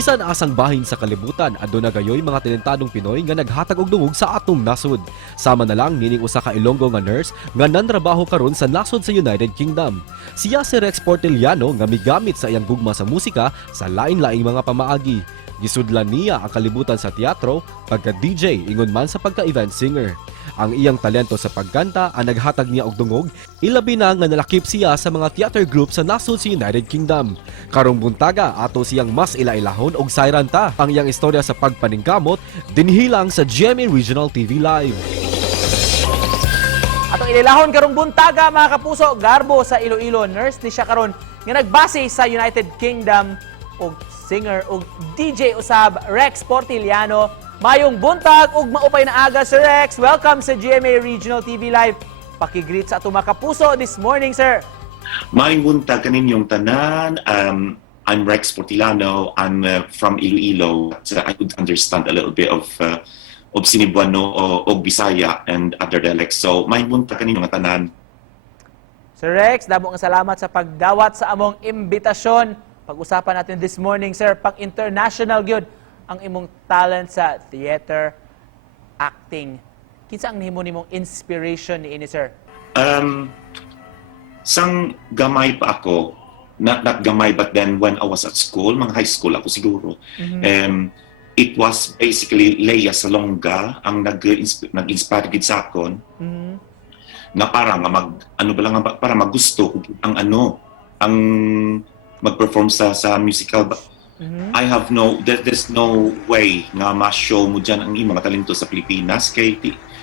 Bisan asang bahin sa kalibutan, aduna gayoy mga talentadong Pinoy nga naghatag og dungog sa atong nasod. Sama na lang nining usa ka Ilonggo nga nurse nga nanrabaho karon sa nasod sa United Kingdom. Siya si Rex Portiliano nga migamit sa iyang gugma sa musika sa lain-laing mga pamaagi. Gisudlan niya ang kalibutan sa teatro, pagka-DJ, ingon man sa pagka-event singer. Ang iyang talento sa pagkanta ang naghatag niya og dungog, ilabi na nga nalakip siya sa mga theater group sa nasod sa United Kingdom. Karong buntaga ato siyang mas ila-ilahon og sayranta ang iyang istorya sa pagpaningkamot dinhilang sa GMA Regional TV Live. Atong ililahon karong buntaga mga kapuso, garbo sa Iloilo, nurse ni siya karon nga nagbase sa United Kingdom og singer og DJ usab Rex Portiliano. Mayong buntag ug maupay na aga Sir Rex. Welcome sa GMA Regional TV Live. Paki-greet sa atong mga kapuso this morning, sir. Mayong buntag kaninyong tanan. I'm Rex Portiliano. I'm from Iloilo. I could understand a little bit of Cebuano o Bisaya and other dialects. So, mayong buntag kaninyong tanan. Sir Rex, damo nga salamat sa pagdawat sa among imbitasyon. Pag-usapan natin this morning, sir, pag-international gyud ang imong talent sa theater, acting. Kinsa ang nahimo nimong inspiration niini, sir? Sang gamay pa ako, not gamay but then when I was at school, mga high school ako siguro. It was basically Leia Salonga ang nag-inspire gid sa akon. Na para nga para magusto ang ang mag-perform sa musical. I have there's no way nga ma-show mo dyan ang imong talento sa Pilipinas kay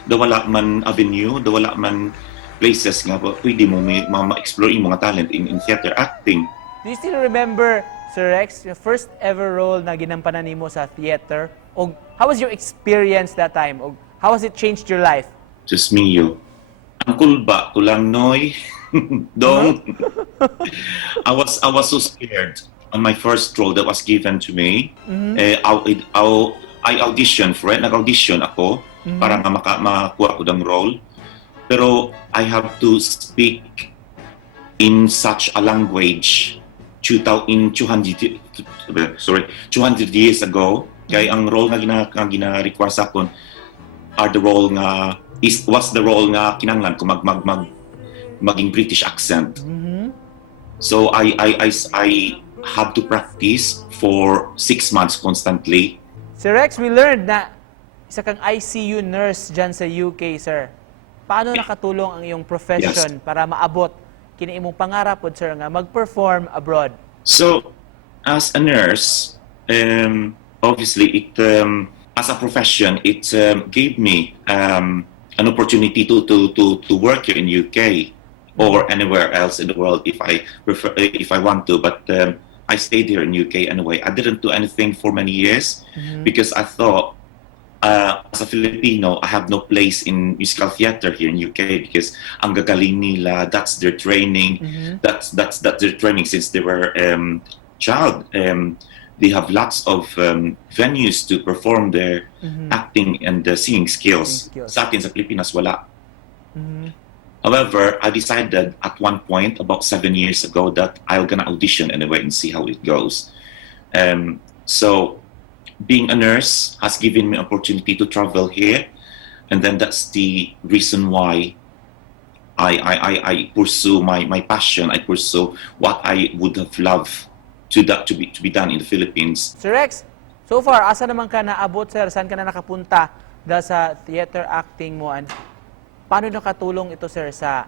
wala man avenue, wala man places nga pwede mo ma-explore imong talent in theater acting. Do you still remember, Sir Rex, your first ever role na ginampanan nimo sa theater? O how was your experience that time? O how has it changed your life? Just me, you. Ang kulba, kulang noy. Dong. I was so scared on my first role that was given to me. I auditioned for it. Nag-audition ako para nga makakuha ko ng role. Pero I have to speak in such a language 200 years ago. Kaya ang role nga gina-require sa akon are the role nga was the role nga kinanglan ko maging British accent. So I had to practice for 6 months constantly. Sir Rex, we learned na isa kang ICU nurse dyan sa UK, sir. Paano nakatulong ang iyong profession para maabot kini imong pangarap pod, sir, nga mag-perform abroad? So, as a nurse, obviously it as a profession, it gave me an opportunity to work here in UK or anywhere else in the world if I want to. But I stayed here in UK anyway. I didn't do anything for many years because I thought, as a Filipino, I have no place in musical theater here in UK because ang gagaling nila, that's their training. That's their training since they were child. They have lots of venues to perform their acting and singing skills. Sa atin sa Pilipinas, wala. However, I decided at one point, about 7 years ago, that I'm gonna audition anyway and see how it goes. So, being a nurse has given me opportunity to travel here, and then that's the reason why I pursue my passion. I pursue what I would have loved to be done in the Philippines. Sir Rex, so far, asa naman ka naabot, sir? Saan ka na nakapunta dahil sa theater acting mo? And paano nakatulong ito, sir, sa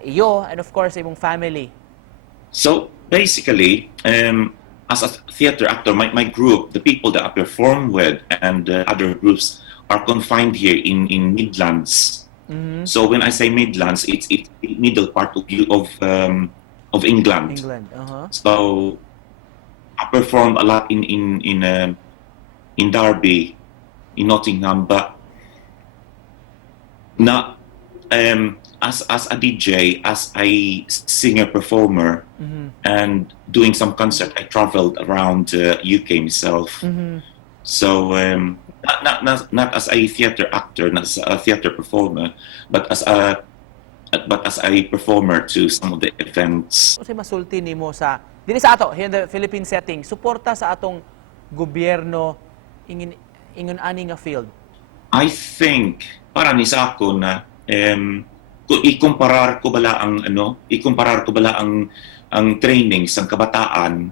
iyo and of course, sa imong family? So, basically, as a theater actor, my group, the people that I perform with and other groups are confined here in Midlands. So when I say Midlands, it's middle part of England. So I performed a lot in Derby, in Nottingham, but not as a DJ, as a singer performer, and doing some concert. I traveled around UK myself. So not as a theater actor, not as a theater performer, but as a performer to some of the events. Kasi masulti nimo sa dili sa ato here in the Philippine setting, suporta sa atong gobyerno ingon ani nga field? I think para ni sa ako na kung ikumparar ko bala ang training sa kabataan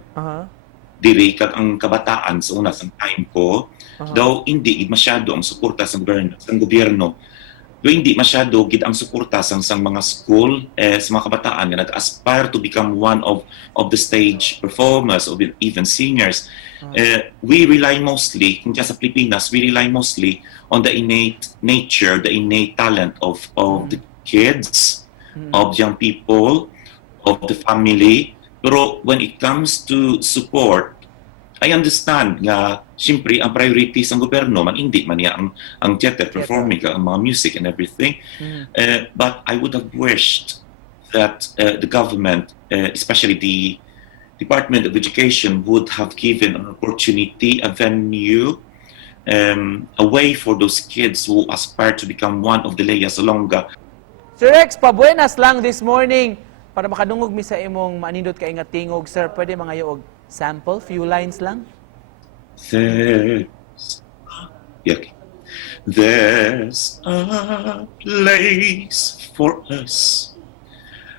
diri kag ang kabataan sa una sa time ko daw hindi masyado ang suporta sa gobyerno. Do hindi masyado gid ang suporta sa mga school sa mga kabataan nga nag-aspire to become one of the stage performers or even singers. We rely mostly, kung sa Pilipinas, we rely mostly on the innate nature, the innate talent of the kids, of young people, of the family. Pero when it comes to support, I understand nga siyempre ang priorities ng gobyerno man hindi man niya ang theater performing ang mga music and everything. But I would have wished that the government, especially the Department of Education, would have given an opportunity, a venue, a way for those kids who aspire to become one of the Leyas Ilonggo. Sir Rex, pabuenas lang this morning para makadungog mi sa imong manindot kay nga tingog, sir. Pwede mga og sample, few lines lang. There's a place for us,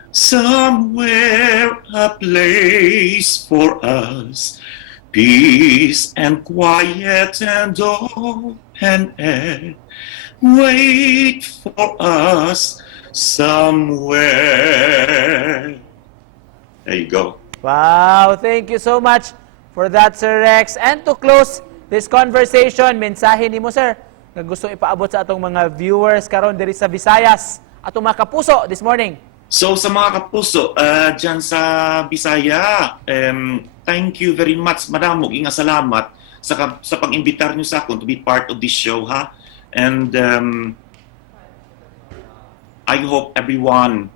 somewhere a place for us, peace and quiet and open air, wait for us somewhere. There you go. Wow, thank you so much for that, Sir Rex. And to close this conversation, mensahe nimo, sir, nga gusto ipaabot sa atong mga viewers karon diri sa Visayas, atong mga kapuso this morning. So sa mga kapuso dyan sa Bisaya, thank you very much. Madamo nga salamat sa pag-imbitar nyo sa akin to be part of this show, ha? And I hope everyone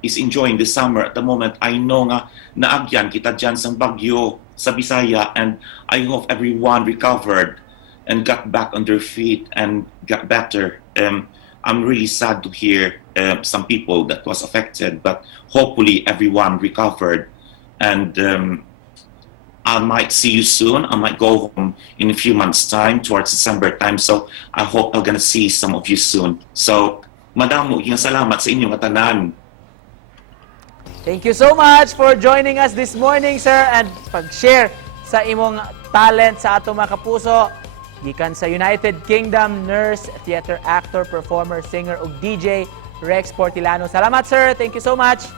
is enjoying the summer at the moment. I know nga naagyan kita dyan sa bagyo sa Bisaya, and I hope everyone recovered and got back on their feet and got better. I'm really sad to hear some people that was affected, but hopefully everyone recovered. And I might see you soon. I might go home in a few months' time, towards December time. So I hope I'm gonna see some of you soon. So madamo yung salamat sa inyong tanan. Thank you so much for joining us this morning, sir, and pag-share sa imong talent sa atong mga kapuso. Gikan sa United Kingdom, nurse, theater actor, performer, singer ug DJ Rex Portilano. Salamat, sir. Thank you so much.